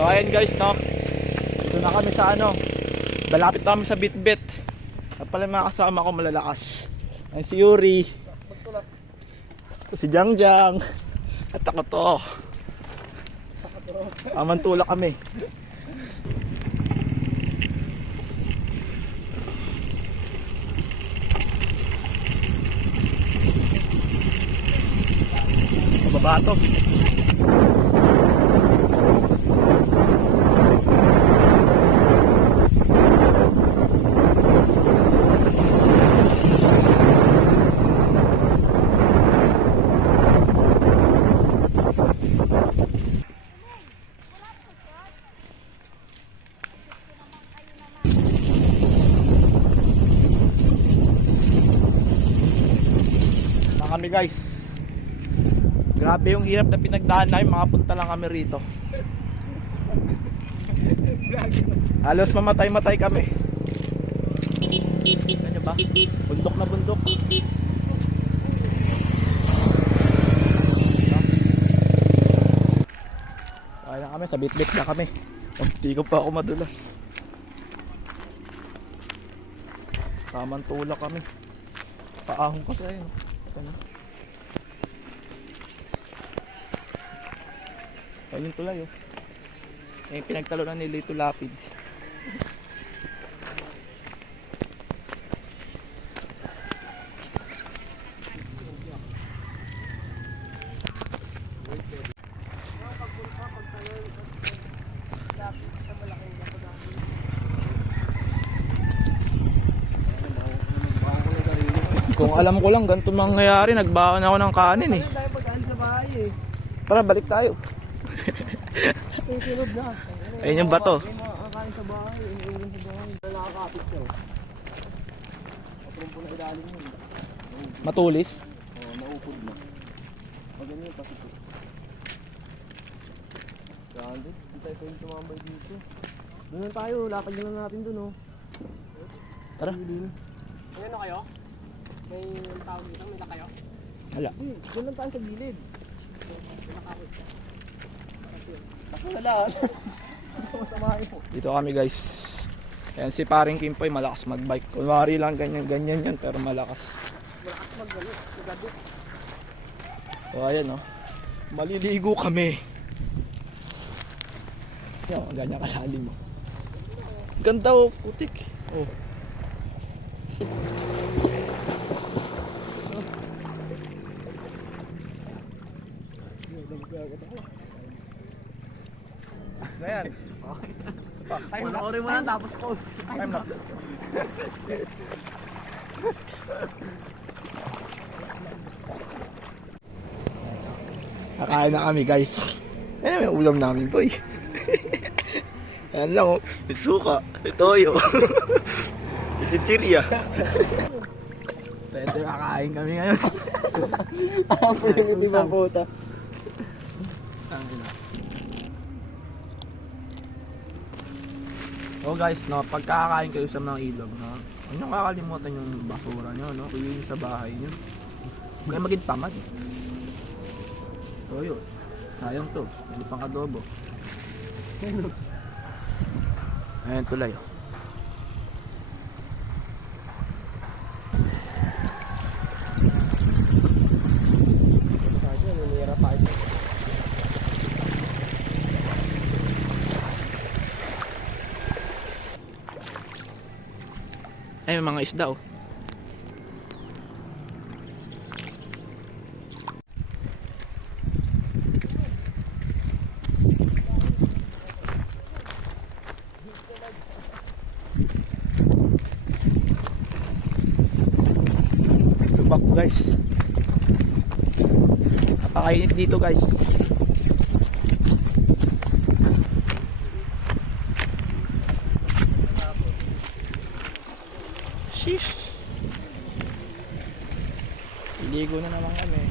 So ayan guys, no? Dito na kami sa ano, malapit na kami sa Bitbit. At pala mga kasama ko malalakas. Ay si Yuri, si Jangjang, at ako to. Amantulak kami. Pababa to. Kami guys, grabe yung hirap na pinagdaan namin, makapunta lang kami rito. Halos mamatay-matay kami. Ano ba? Bundok na bundok. Kaya kami, sa Bitbit na kami. Hindi ko pa ako madulas. Tamang tulak kami. Paahon kasi ayun. Ano? Ayun yung tulay oh. Yung pinagtalunan ni Lito Lapid. Kung alam ko lang ganito mangyayari, nagbaon ako ng kanin eh. Tara, balik tayo. Ayun yung bato. Matulis? Oo, naupod na. Maganda yung pasito. Ganda, hindi tayo pwede tumambay dito. Doon lang tayo, lakad na lang natin doon oh. Tara. Ayan na kayo? May tao dito, may na kayo? Wala. Doon lang tayo sa gilid. Ako wala. Dito kami guys. Ayan si paring Kimpoy, malakas magbike. Kunwari lang ganyan yan, pero malakas. Malakas mag-galit, sigado. So ayan oh. Maliligo kami. Yan, ganyan kalalim mo. Ganda oh, putik. Oh. Na yan. Panoorin mo lang tapos post. Time lapse. Kakain na kami guys. Ayan yung ulam namin boy. Ayan lang oh. May suka, may toyo, may chichirya. Pwede kakain kami ngayon. Ang primitive ang puta. So guys, no, pagkakain kayo sa mga ilog, no, huwag nyo kakalimutan yung basura nyo, no, kuya yung sa bahay nyo. Huwag kayo maging tamad. So yun, sayang to, hindi pang adobo. Ayan tulay. Ay, may mga isda oh. Lubak guys. Napakainit dito guys. Sheesh. Iligo na naman kami.